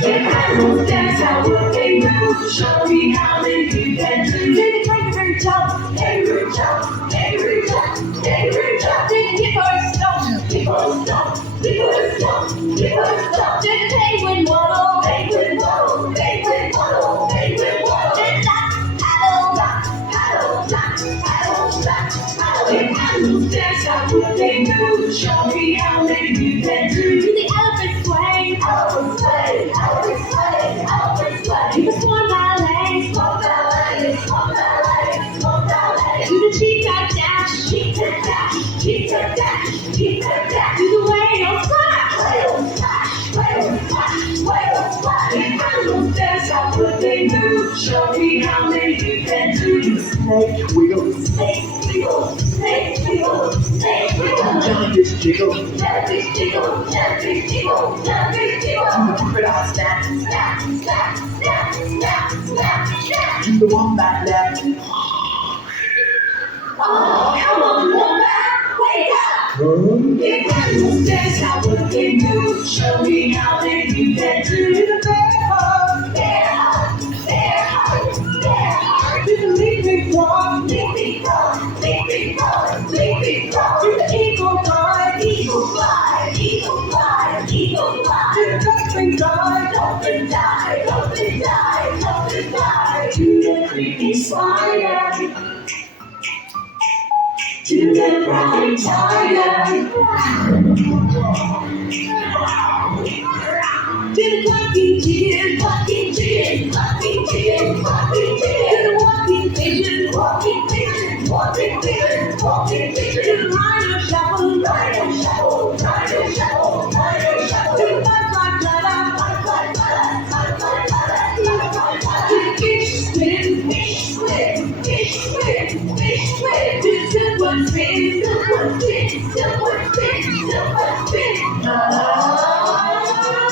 That's how what they do. Show me how they do that. Do the kangaroo jump, kangaroo jump, kangaroo jump, kangaroo jump. Do the hippo stomp, hippo stomp, hippo stomp, hippo stomp. Do the penguin waddle, penguin waddle, penguin waddle, penguin waddle. Do the duck paddle, duck paddle, duck paddle, duck paddle. The animals dance how what they do. Show me how they do that. Do the elephant sway, elephant sway, elephant sway, elephant sway. Do the swan ballet, swan ballet, swan ballet, swan ballet. Do the cheetah dash, cheetah dash, cheetah dash, cheetah dash. Do the whale splash, whale splash, whale splash, whale splash. The animals dance how what they do. Show me how they do that. Do the snake wiggle, snake wiggle, snake wiggle, snake wiggle. Jellyfish jiggle, jellyfish jiggle, jellyfish jiggle, jellyfish jiggle. Do the crocodile snap, snap, snap, snap, snap, snap, snap. Do the wombat lap. Oh, come on, wombat, wake up! The animals dance how what they do. Show me how they do that. Do the bear hug, bear hug, bear hug, bear hug. Do the leaping frog, leaping frog, leaping frog, leaping frog. Do the eagle fly, eagle fly, eagle fly, eagle fly. Do the dolphin dive, dolphin dive, dolphin dive, dolphin dive. Do the creepy spider. To the brown tiger. To the clucking chicken, clucking chicken, clucking chicken, clucking chicken. To the walking pigeon, walking pigeon, walking pigeon, walking pigeon. To the rhino shuffle, rhino shuffle, rhino shuffle, rhino shuffle. To the butterfly flutter, butterfly flutter, butterfly flutter, butterfly flutter. To the fish swim, fish swim, fish swim, fish swim. To the silver spin, silver spin, silver spin, silver spin.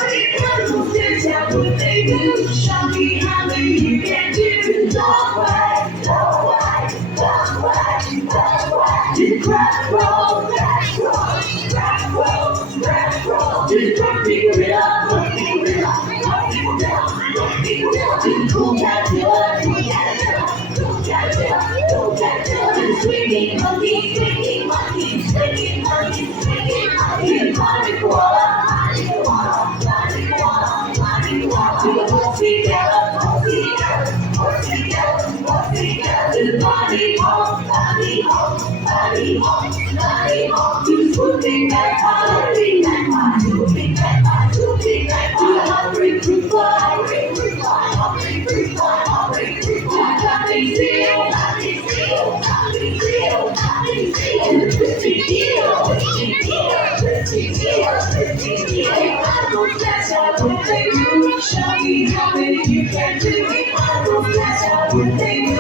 The animals dance how what they do. Show me how you can do. Dog wag, dog wag, dog wag, dog wag. Do the crab roll, crab roll, crab roll, crab roll. Do the grumpy gorilla, grumpy gorilla, grumpy gorilla, grumpy gorilla. Do the cool caterpillar, cool caterpillar, cool caterpillar, cool caterpillar. Do the swinging monkey, swinging monkey, swinging monkey, swinging monkey. Do the climbing koala, climbing koala, climbing koala, climbing koala. Do the horsey gallop, horsey gallop, horsey gallop, horsey gallop. Do the bunny hop, bunny hop, bunny hop, bunny hop. Do the swooping magpie, swooping magpie, swooping magpie, swooping magpie. Do the hovering fruit fly, hovering fruit fly, hovering fruit fly, hovering fruit fly. Do the clapping seal, clapping seal, clapping seal, clapping seal. Do the twisting eel, twisting eel, twisting eel, twisting eel. Animals dance how what they do. Show me how many you can do. Animals dance how what they do.